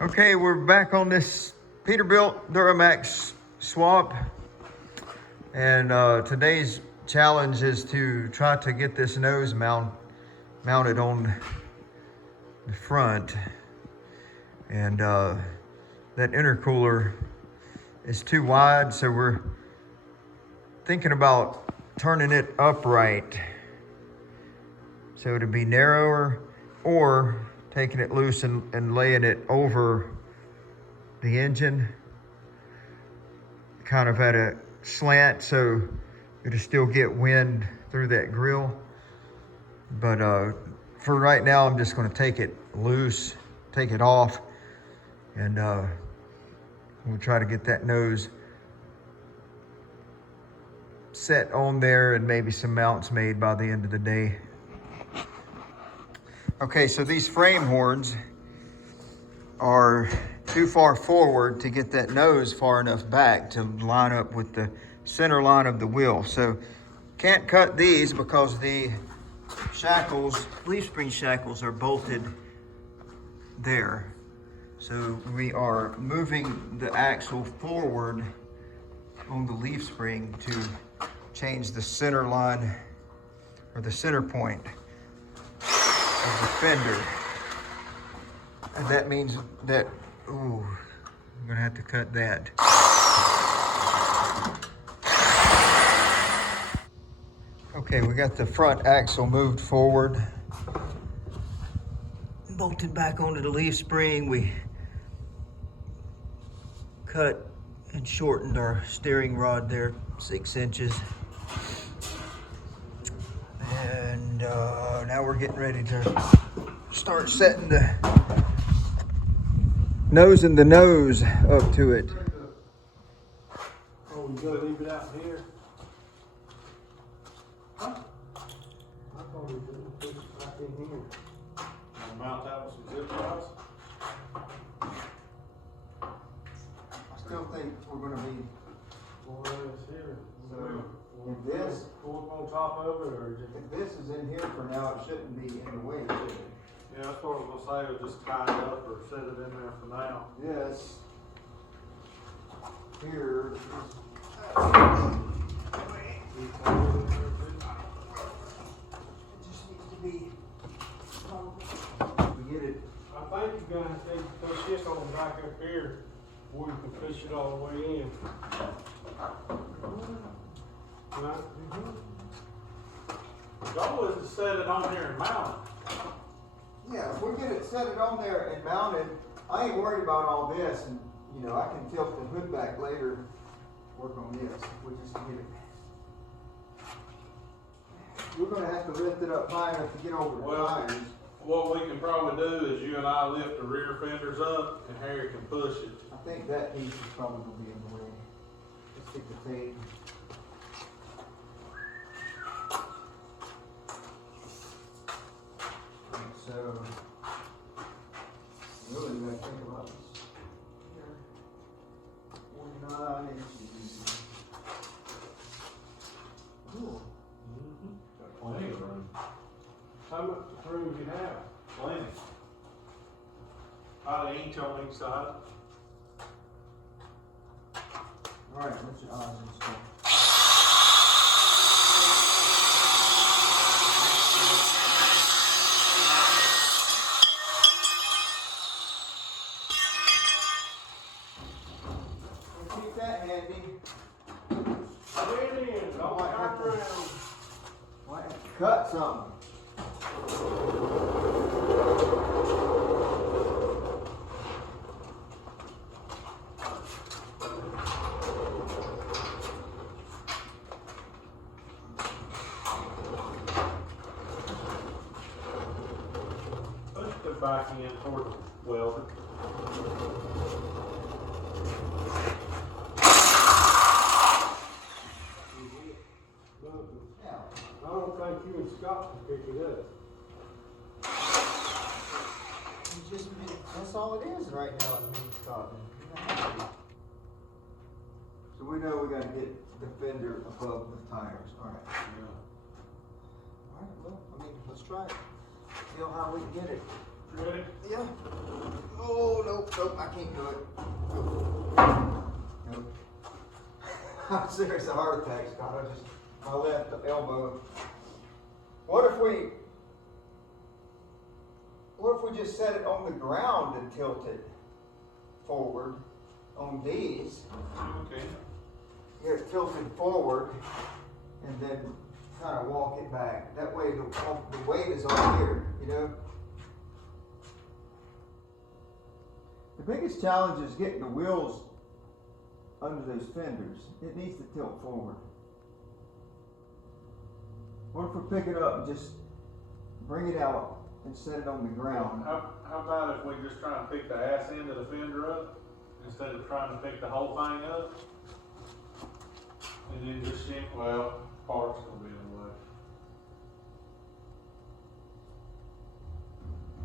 Okay, we're back on this Peterbilt duramax swap, and today's challenge is to try to get this nose mounted on the front, and that intercooler is too wide, so we're thinking about turning it upright so it'd be narrower, or taking it loose and laying it over the engine, kind of at a slant, so it'll still get wind through that grill. But for right now, I'm just going to take it loose, take it off, and we'll try to get that nose set on there and maybe some mounts made by the end of the day. Okay, so these frame horns are too far forward to get that nose far enough back to line up with the center line of the wheel. So can't cut these because the shackles, leaf spring shackles, are bolted there. So we are moving the axle forward on the leaf spring to change the center line, or the center point of the fender. And that means that, ooh, I'm gonna have to cut that. Okay, we got the front axle moved forward, bolted back onto the leaf spring. We cut and shortened our steering rod there 6 inches. And now we're getting ready to start setting the nose up to it. Oh, you gotta leave it out here? Huh? I thought we could put it right in here. And mount that with some zip ties? I still think we're gonna be, Well, it's here. so if this, Pull up on top of it, or just? if this is in here for now, it shouldn't be in the way, should it? Yeah, that's what I was gonna say, or just tie it up or set it in there for now. Yes. Here is, You can put it in there, it just needs to be, we get it. I think you're gonna have to push this on back up here before you can push it all the way in. Right? The goal is to set it on here and mount it. Yeah, if we get it set it on there and mounted, I ain't worried about all this, and you know, I can tilt the hood back later, work on this. We just get it. We're gonna have to lift it up high enough to get over the Well, tires. what we can probably do is you and I lift the rear fenders up and Harry can push it. I think that piece is probably gonna be in the way. Let's stick the tape. So, really, you gotta think about this. Here, 49 inches. Cool. Got plenty of room. How much room do you have? Plenty. About an inch on each side. All right, what's your eyes and stuff? Keep that handy. Get in, don't Might turn have to- around. Might have to cut something. Push the back in toward the welder. Yeah. I don't think you and Scott can pick it up. It's just, that's all it is right now, it's being stopping. So we know we gotta get the fender above the tires, alright. Yeah. Alright, well, I mean, let's try it. Feel how we can get it. Ready? Yeah. Oh, no. Nope, I can't do it. Nope. I'm serious, a heart attack, Scott. I just, my left elbow. What if we just set it on the ground and tilt it forward on these? Okay. Get it tilted forward and then kind of walk it back. That way the weight is on here, you know? The biggest challenge is getting the wheels under those fenders. It needs to tilt forward. What if we pick it up and just bring it out and set it on the ground? How about if we just try and pick the ass end of the fender up instead of trying to pick the whole thing up? And then just shim, well, part's gonna be in the way.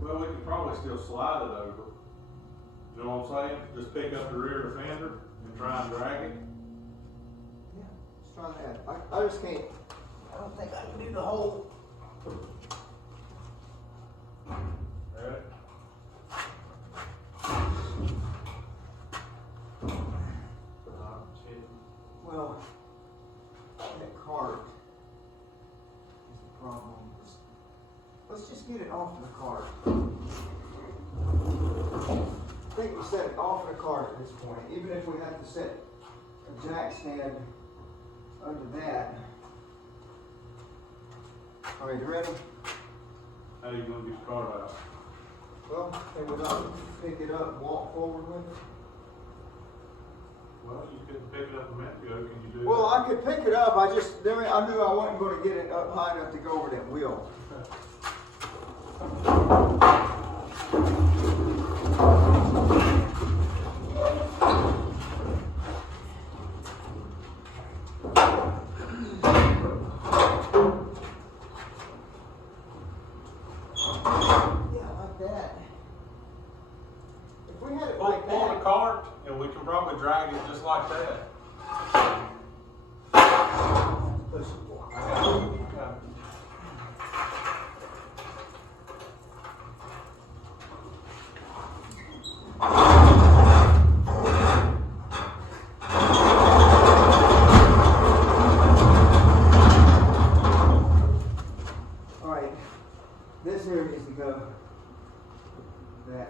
Well, we could probably still slide it over. You know what I'm saying? Just pick up the rear of the fender and try and drag it. Yeah, let's try that. I just can't, I don't think I can do the whole. Ready? Well, that cart is the problem. Let's just get it off the cart. I think we set it off the cart at this point, even if we have to set a jack stand under that. All right, you ready? How are you gonna get the cart out? Well, can we not pick it up and walk forward with it? Well, you couldn't pick it up a minute ago, can you do that? Well, I could pick it up, I knew I wasn't gonna get it up high enough to go over that wheel. Pull the cart, and we can probably drag it just like that. Push it forward. Okay. All right, this here needs to go. That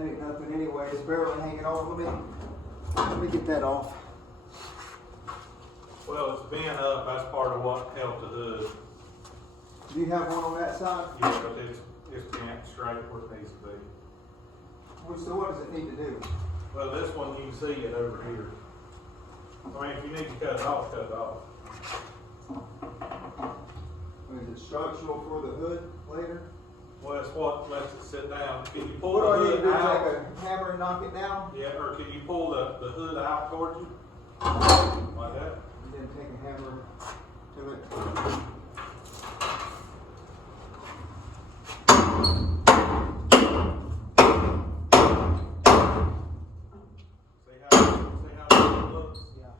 ain't nothing anyway. It's barely hanging on. Let me get that off. Well, it's bent up, that's part of what held the hood. Do you have one on that side? Yeah, but it's bent straight where it needs to be. So what does it need to do? Well, this one, you can see it over here. I mean, if you need to cut it off, cut it off. Is it structural for the hood later? Well, it's what lets it sit down. Can you pull What the do I need to hood do? out? Take a hammer and knock it down? Yeah, or can you pull the hood out towards you? Like that? And then take a hammer to it. See how it looks? Yeah.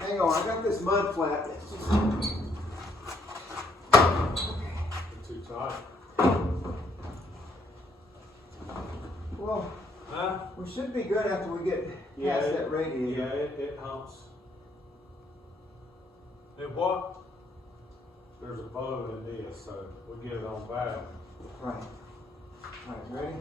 Hang on, I got this mud flap. It's just... It's too tight. Well, Huh? we should be good after we get past that radiator. Yeah, it humps. And what? There's a bow in this, so we'll get it on back. Right. All right, ready?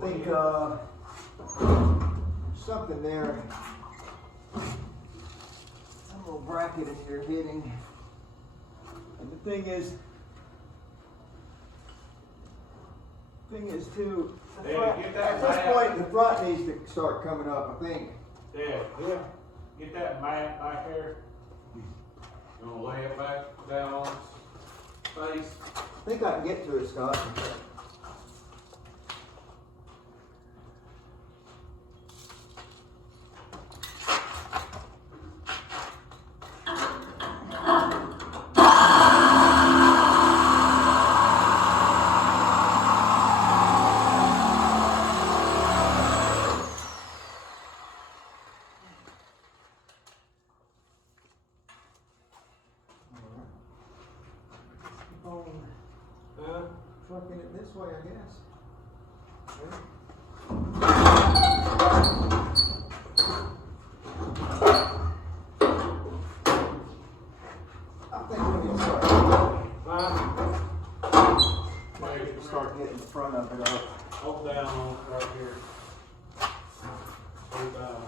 I think something there. like it if you're hitting. And the thing is too, the Yeah, front, get that at this mat. point, the front needs to start coming up, I think. Yeah, get that mat back here. You wanna lay it back down on its face? I think I can get to it, Scott. Trucking it this way, I guess. I think we need to start getting the front of it up. Hold down on it right here. Hold down on it.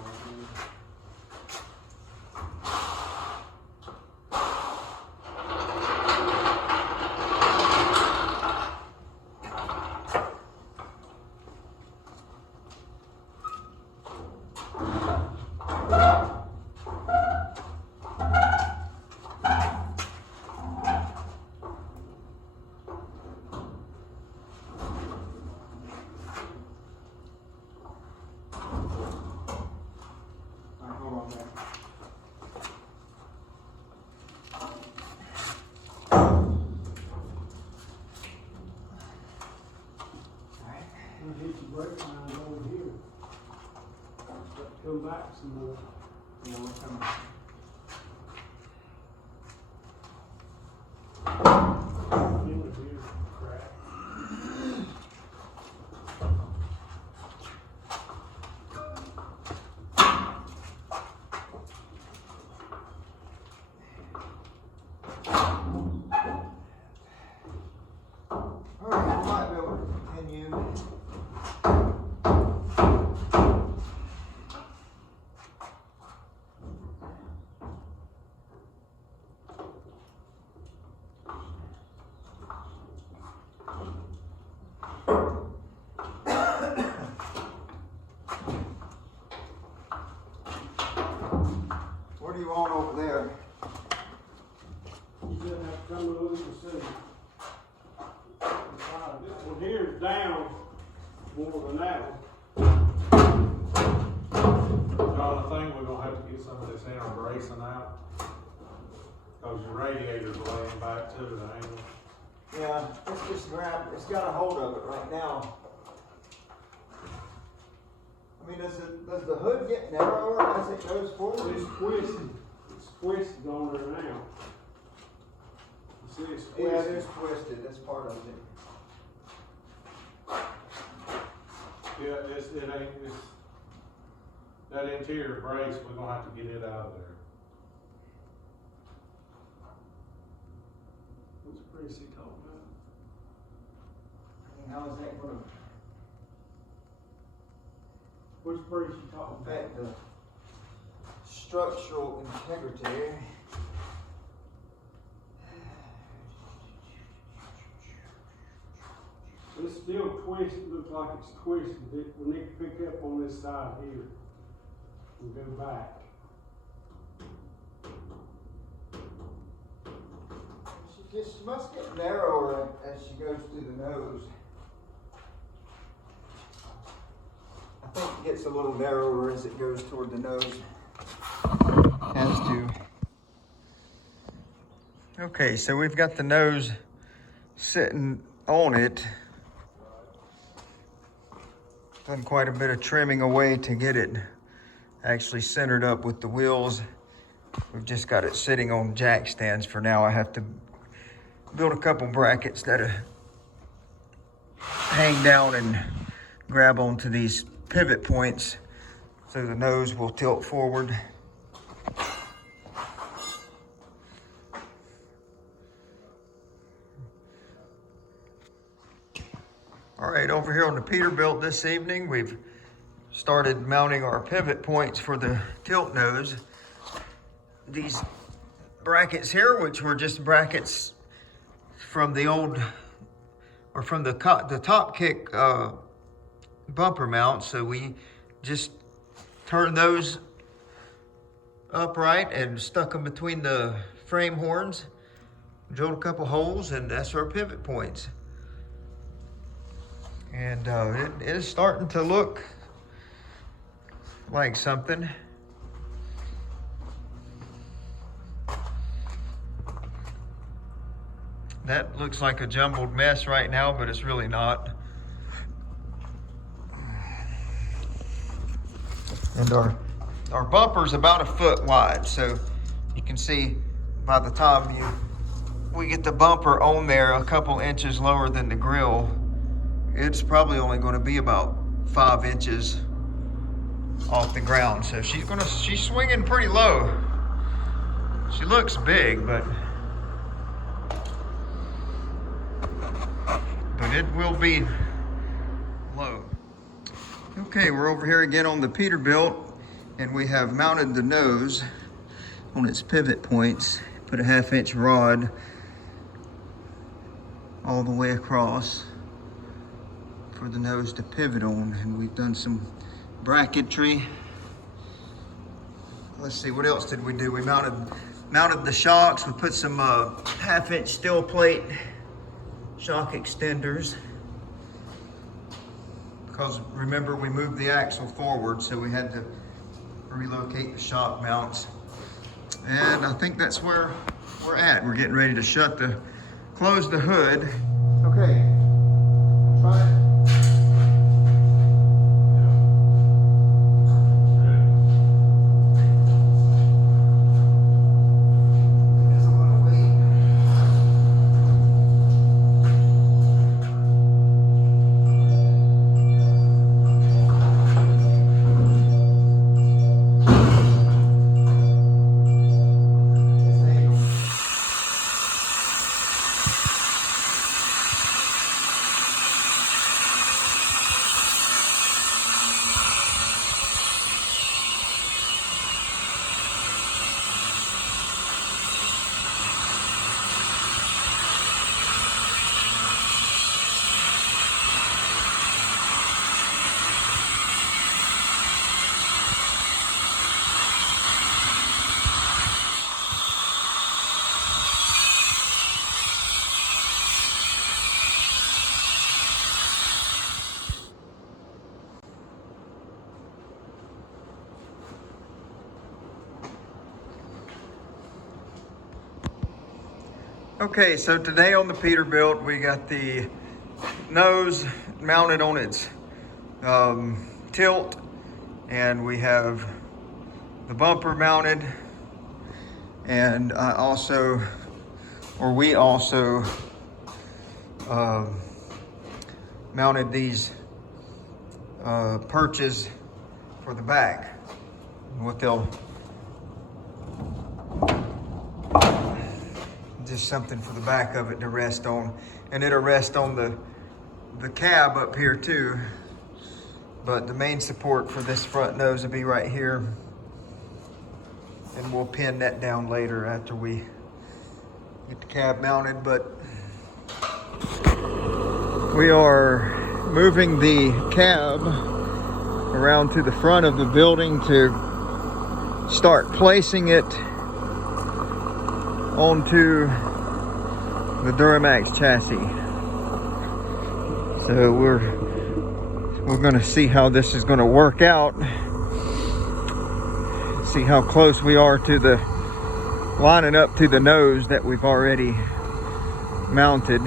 Hit your brake lines over here. Come back some more. Yeah, we're coming. Into here, crack. All right, I might be able to continue. What do you want over there? You just have to come look and see. This one here is down more than that one. John, I think we're gonna have to get some of this inner bracing out. Cause your radiator's laying back to the angle. Yeah, it's just it's got a hold of it right now. I mean, does the hood get narrower as it goes forward? It's twisted. It's twisted on there now. You see it's twisted. Yeah, it is twisted, that's part of it. Yeah, it ain't, that interior brace, we're gonna have to get it out of there. What's Gracie talking about? I mean, how is that going to Which brace you talking about? affect the structural integrity? It's still twisted, looks like it's twisted. We need to pick up on this side here and go back. She must get narrower as she goes through the nose. I think it gets a little narrower as it goes toward the nose. Has to. Okay, so we've got the nose sitting on it. Done quite a bit of trimming away to get it actually centered up with the wheels. We've just got it sitting on jack stands for now. I have to build a couple brackets that hang down and grab onto these pivot points so the nose will tilt forward. All right, over here on the Peterbilt this evening, we've started mounting our pivot points for the tilt nose. These brackets here, which were just brackets from the old, or from the top kick bumper mount. So we just turned those upright and stuck them between the frame horns, drilled a couple holes, and that's our pivot points. And it is starting to look like something. That looks like a jumbled mess right now, but it's really not. And our bumper's about a foot wide, so you can see by the time we get the bumper on there a couple inches lower than the grill, it's probably only going to be about 5 inches off the ground. So she's swinging pretty low. She looks big, but it will be low. Okay, we're over here again on the Peterbilt, and we have mounted the nose on its pivot points. Put a 1/2 inch rod all the way across for the nose to pivot on, and we've done some bracketry. Let's see, what else did we do? We mounted the shocks. We put some 1/2 inch steel plate shock extenders, because remember, we moved the axle forward, so we had to relocate the shock mounts. And I think that's where we're at. We're getting ready to close the hood. Okay, try it. Okay, so today on the Peterbilt, we got the nose mounted on its tilt, and we have the bumper mounted, and we also mounted these perches for the back. What they'll just something for the back of it to rest on, and it'll rest on the cab up here too, but the main support for this front nose will be right here, and we'll pin that down later after we get the cab mounted. But we are moving the cab around to the front of the building to start placing it onto the Duramax chassis. So we're going to see how this is going to work out. See how close we are to the lining up to the nose that we've already mounted.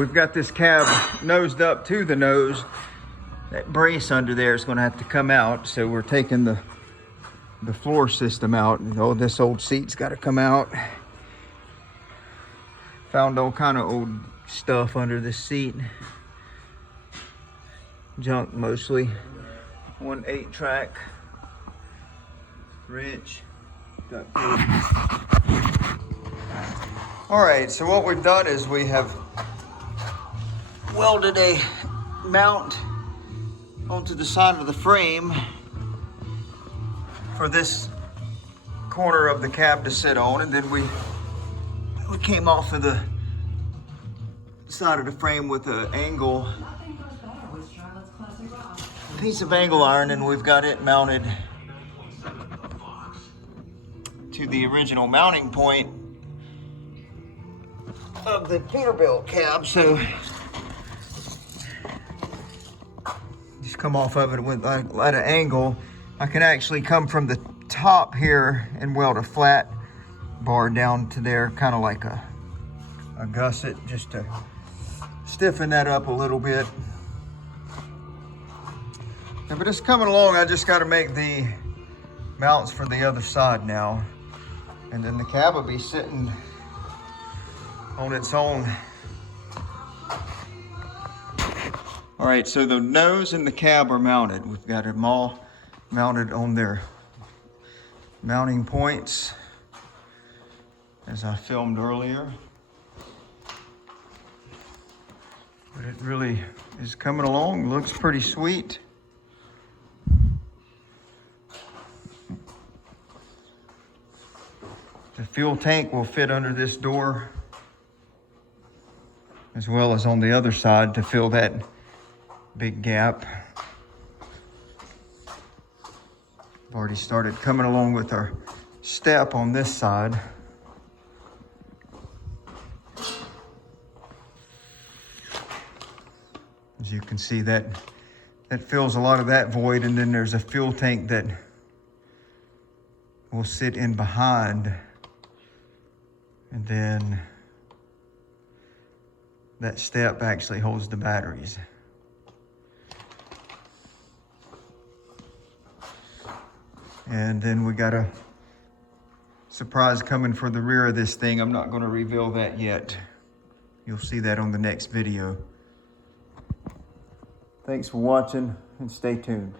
we've got this cab nosed up to the nose. That brace under there is gonna have to come out. So we're taking the floor system out. And oh, this old seat's gotta come out. Found all kind of old stuff under the seat. Junk mostly. 1 8-track. Wrench. Duct tape. All right, so what we've done is we have welded a mount onto the side of the frame for this corner of the cab to sit on, and then we came off of the side of the frame with an angle, piece of angle iron, and we've got it mounted to the original mounting point of the Peterbilt cab. So just come off of it with at an angle. I can actually come from the top here and weld a flat bar down to there, kind of like a gusset, just to stiffen that up a little bit. Yeah, but it's coming along. I just got to make the mounts for the other side now, and then the cab will be sitting on its own. All right, so the nose and the cab are mounted. We've got them all mounted on their mounting points, as I filmed earlier. But it really is coming along. Looks pretty sweet. The fuel tank will fit under this door, as well as on the other side to fill that big gap. I've already started coming along with our step on this side. As you can see, that fills a lot of that void, and then there's a fuel tank that will sit in behind, and then that step actually holds the batteries. And then we got a surprise coming for the rear of this thing. I'm not going to reveal that yet. You'll see that on the next video. Thanks for watching, and stay tuned.